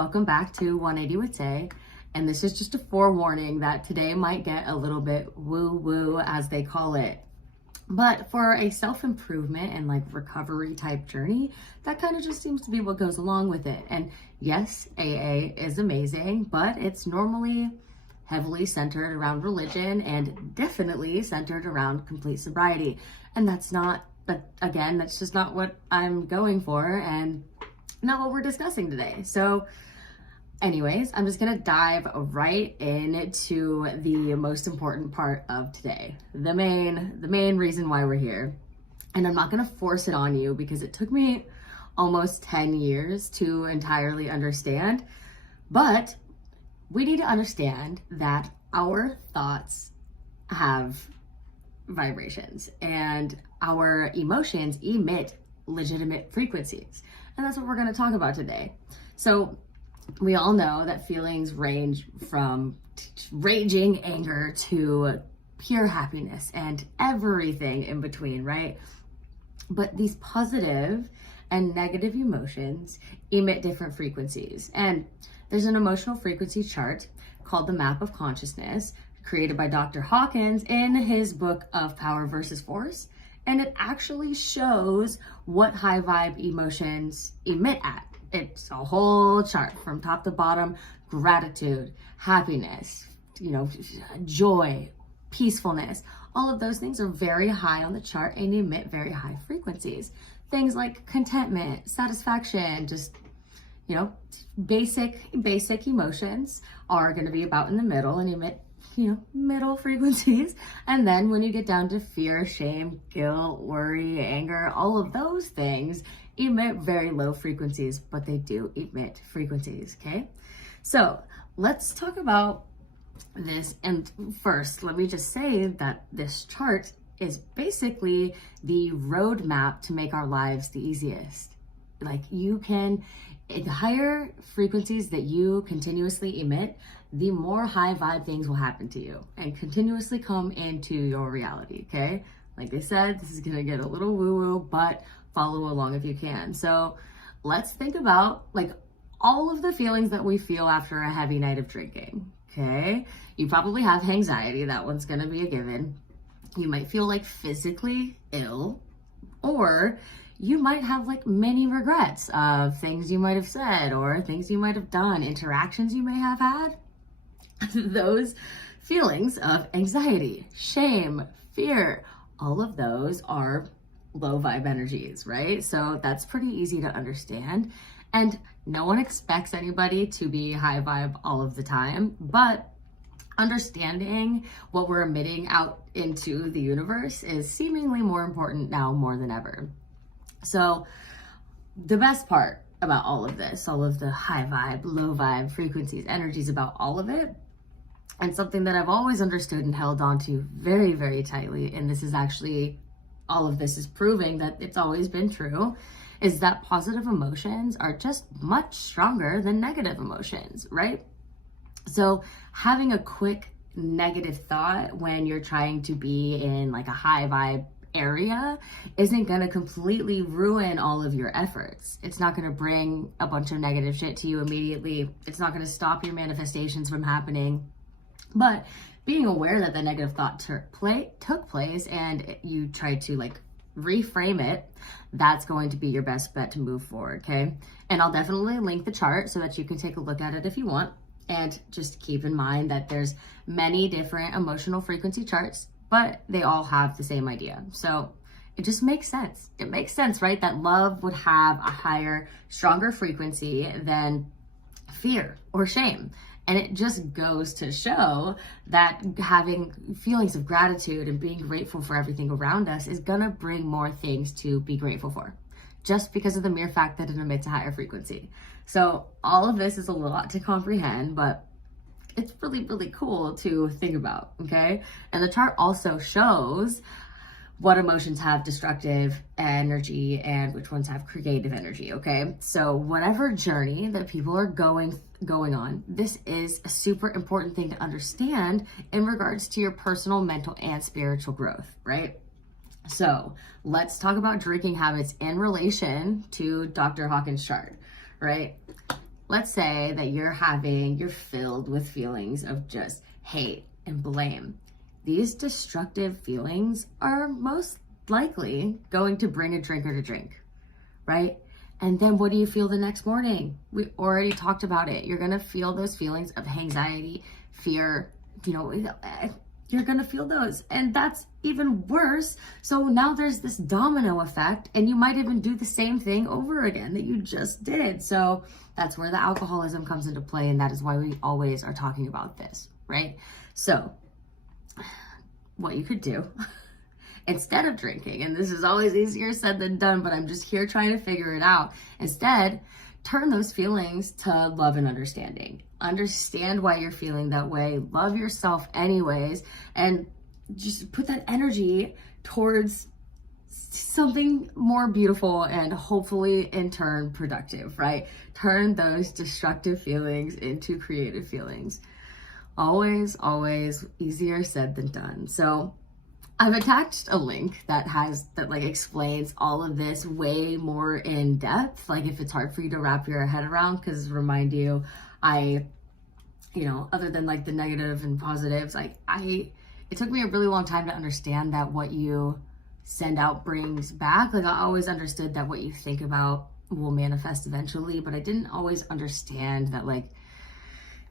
welcome back to 180 with Tay. And this is just a forewarning that today might get a little bit woo-woo, as they call it. But for a self-improvement and like recovery type journey, that kind of just seems to be what goes along with it. And yes, AA is amazing, but it's normally heavily centered around religion and definitely centered around complete sobriety. And that's just not what I'm going for and not what we're discussing today. So anyways, I'm just gonna dive right into the most important part of today, the main reason why we're here. And I'm not gonna force it on you because it took me almost 10 years to entirely understand, but we need to understand that our thoughts have vibrations and our emotions emit legitimate frequencies. And that's what we're gonna talk about today. So we all know that feelings range from raging anger to pure happiness and everything in between, right? But these positive and negative emotions emit different frequencies. And there's an emotional frequency chart called the Map of Consciousness, created by Dr. Hawkins in his book of Power versus Force. And it actually shows what high vibe emotions emit at. It's a whole chart from top to bottom: gratitude, happiness, joy, peacefulness. All of those things are very high on the chart and emit very high frequencies. Things like contentment, satisfaction, just, basic emotions are going to be about in the middle and emit, middle frequencies. And then when you get down to fear, shame, guilt, worry, anger, all of those things emit very low frequencies, but they do emit frequencies, okay? So let's talk about this. And first, let me just say that this chart is basically the roadmap to make our lives the easiest. Like, the higher frequencies that you continuously emit, the more high vibe things will happen to you and continuously come into your reality, okay? Like I said, this is gonna get a little woo-woo, but follow along if you can. So let's think about like all of the feelings that we feel after a heavy night of drinking, okay? You probably have anxiety, that one's gonna be a given. You might feel like physically ill, or you might have like many regrets of things you might have said or things you might have done, interactions you may have had. Those feelings of anxiety, shame, fear, all of those are low vibe energies, right? So that's pretty easy to understand. And no one expects anybody to be high vibe all of the time, but understanding what we're emitting out into the universe is seemingly more important now more than ever. So the best part about all of this, all of the high vibe, low vibe frequencies, energies, about all of it, and something that I've always understood and held on to very, very tightly, and this is actually, all of this is proving that it's always been true, is that positive emotions are just much stronger than negative emotions, right? So having a quick negative thought when you're trying to be in like a high vibe area isn't going to completely ruin all of your efforts. It's not going to bring a bunch of negative shit to you immediately. It's not going to stop your manifestations from happening. But being aware that the negative thought took place and you tried to like reframe it, that's going to be your best bet to move forward, okay? And I'll definitely link the chart so that you can take a look at it if you want. And just keep in mind that there's many different emotional frequency charts, but they all have the same idea. So it just makes sense. It makes sense, right? That love would have a higher, stronger frequency than fear or shame. And it just goes to show that having feelings of gratitude and being grateful for everything around us is gonna bring more things to be grateful for, just because of the mere fact that it emits a higher frequency. So all of this is a lot to comprehend, but it's really, really cool to think about, okay? And the chart also shows what emotions have destructive energy and which ones have creative energy, okay? So whatever journey that people are going on, this is a super important thing to understand in regards to your personal, mental, and spiritual growth, right? So let's talk about drinking habits in relation to Dr. Hawkins' chart, right? let's say that you're filled with feelings of just hate and blame. These destructive feelings are most likely going to bring a drinker to drink, right? And then what do you feel the next morning? We already talked about it. You're going to feel those feelings of anxiety, fear, you're going to feel those. And that's even worse. So now there's this domino effect, and you might even do the same thing over again that you just did. So that's where the alcoholism comes into play. And that is why we always are talking about this, right? So what you could do instead of drinking, and this is always easier said than done, but I'm just here trying to figure it out. Instead, turn those feelings to love and understanding. Understand why you're feeling that way. Love yourself anyways, and just put that energy towards something more beautiful and hopefully in turn productive, right? Turn those destructive feelings into creative feelings. Always, always easier said than done. So I've attached a link that explains all of this way more in depth. Like if it's hard for you to wrap your head around, because remind you, other than like the negative and positives, it took me a really long time to understand that what you send out brings back. Like I always understood that what you think about will manifest eventually, but I didn't always understand that like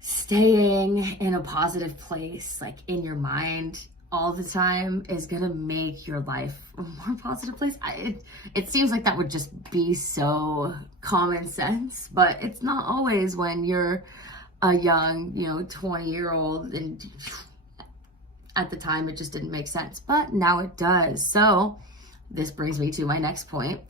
staying in a positive place, like in your mind all the time, is gonna make your life a more positive place. It seems like that would just be so common sense, but it's not always when you're a young, 20-year-old, and at the time it just didn't make sense, but now it does. So this brings me to my next point.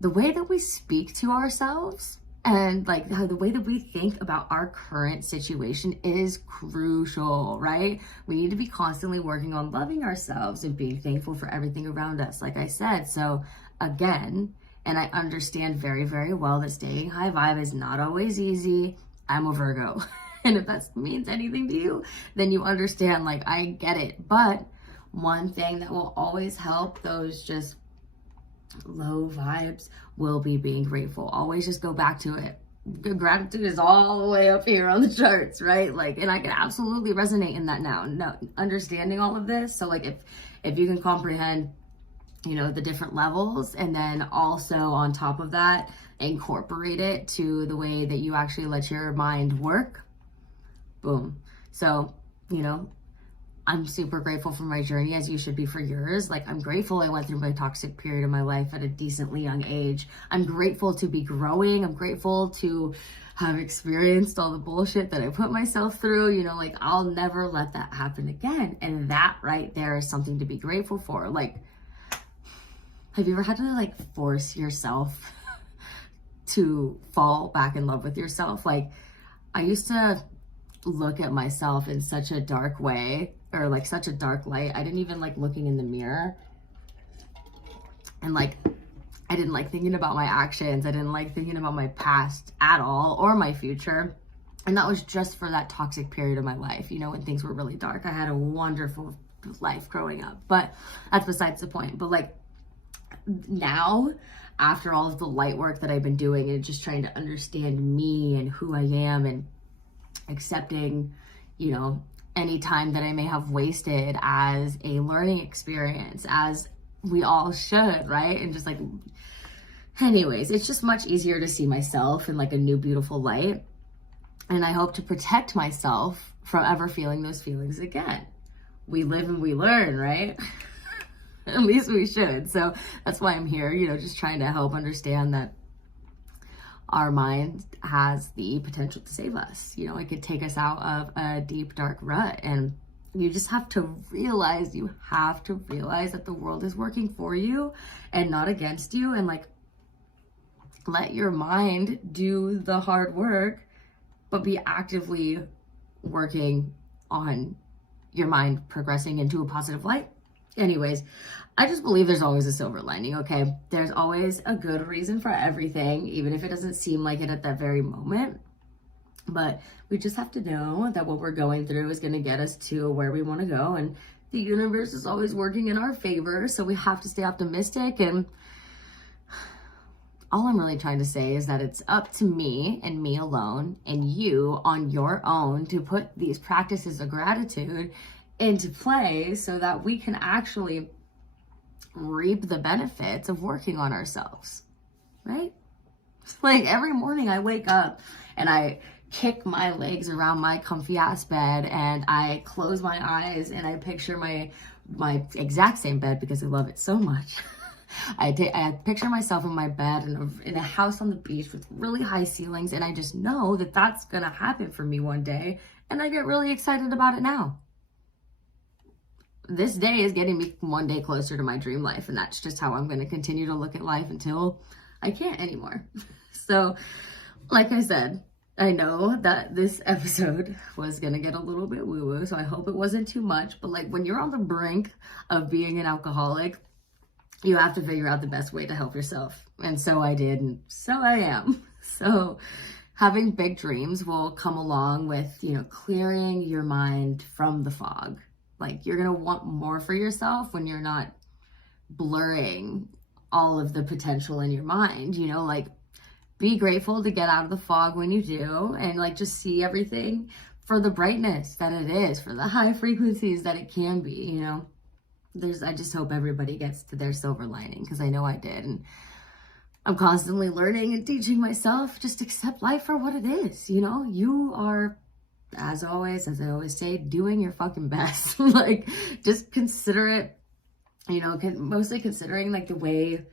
The way that we speak to ourselves and like how the way that we think about our current situation is crucial, right? We need to be constantly working on loving ourselves and being thankful for everything around us, like I said. So again, and I understand very, very well that staying high vibe is not always easy. I'm a Virgo. And if that means anything to you, then you understand, like, I get it. But one thing that will always help those just low vibes will be being grateful. Always just go back to it. Gratitude is all the way up here on the charts, right? Like, and I can absolutely resonate in that now. Understanding all of this. So like if you can comprehend, the different levels, and then also on top of that, incorporate it to the way that you actually let your mind work. Boom. So, I'm super grateful for my journey, as you should be for yours. Like, I'm grateful I went through my toxic period of my life at a decently young age. I'm grateful to be growing. I'm grateful to have experienced all the bullshit that I put myself through. I'll never let that happen again. And that right there is something to be grateful for. Like, have you ever had to force yourself to fall back in love with yourself? Like, I used to look at myself in such a dark way, or like such a dark light. I didn't even like looking in the mirror, and I didn't like thinking about my actions. I didn't like thinking about my past at all, or my future. And that was just for that toxic period of my life, when things were really dark. I had a wonderful life growing up, but that's besides the point. But now, after all of the light work that I've been doing and just trying to understand me and who I am, and accepting, any time that I may have wasted as a learning experience, as we all should, right? And just anyways, it's just much easier to see myself in a new, beautiful light. And I hope to protect myself from ever feeling those feelings again. We live and we learn, right? At least we should. So that's why I'm here, just trying to help understand that our mind has the potential to save us. It could take us out of a deep, dark rut. And you just have to realize, that the world is working for you and not against you. And let your mind do the hard work, but be actively working on your mind progressing into a positive light. Anyways, I just believe there's always a silver lining, okay? There's always a good reason for everything, even if it doesn't seem like it at that very moment. But we just have to know that what we're going through is going to get us to where we want to go. And the universe is always working in our favor. So we have to stay optimistic and all I'm really trying to say is that it's up to me and me alone and you on your own to put these practices of gratitude into play so that we can actually reap the benefits of working on ourselves, right? Like every morning I wake up and I kick my legs around my comfy ass bed and I close my eyes and I picture my exact same bed because I love it so much. I picture myself in my bed in a house on the beach with really high ceilings, and I just know that that's gonna happen for me one day, and I get really excited about it now. This day is getting me one day closer to my dream life, and that's just how I'm gonna continue to look at life until I can't anymore. So, like I said, I know that this episode was gonna get a little bit woo-woo, so I hope it wasn't too much, but like when you're on the brink of being an alcoholic, you have to figure out the best way to help yourself. And so I did, and so I am. So having big dreams will come along with, you know, clearing your mind from the fog. Like you're gonna want more for yourself when you're not blurring all of the potential in your mind, you know, like be grateful to get out of the fog when you do, and like just see everything for the brightness that it is, for the high frequencies that it can be, you know. I just hope everybody gets to their silver lining, because I know I did. And I'm constantly learning and teaching myself, just accept life for what it is. You know, you are, as always, as I always say, doing your fucking best. Like, just consider it, you know, mostly considering like the way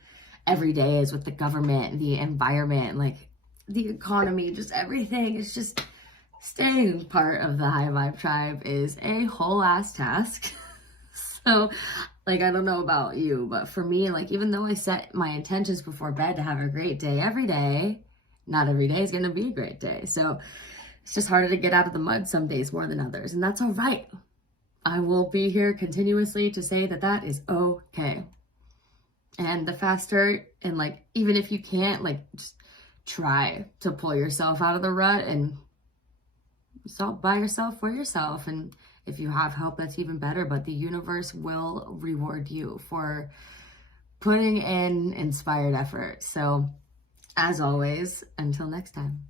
every day is with the government, the environment, like the economy, just everything. It's just staying part of the high vibe tribe is a whole ass task. So, like, I don't know about you, but for me, like, even though I set my intentions before bed to have a great day every day, not every day is going to be a great day. So it's just harder to get out of the mud some days more than others. And that's all right. I will be here continuously to say that that is okay. And the faster, and like, even if you can't, like, just try to pull yourself out of the rut and stop by yourself for yourself. And if you have help, that's even better, but the universe will reward you for putting in inspired effort. So as always, until next time.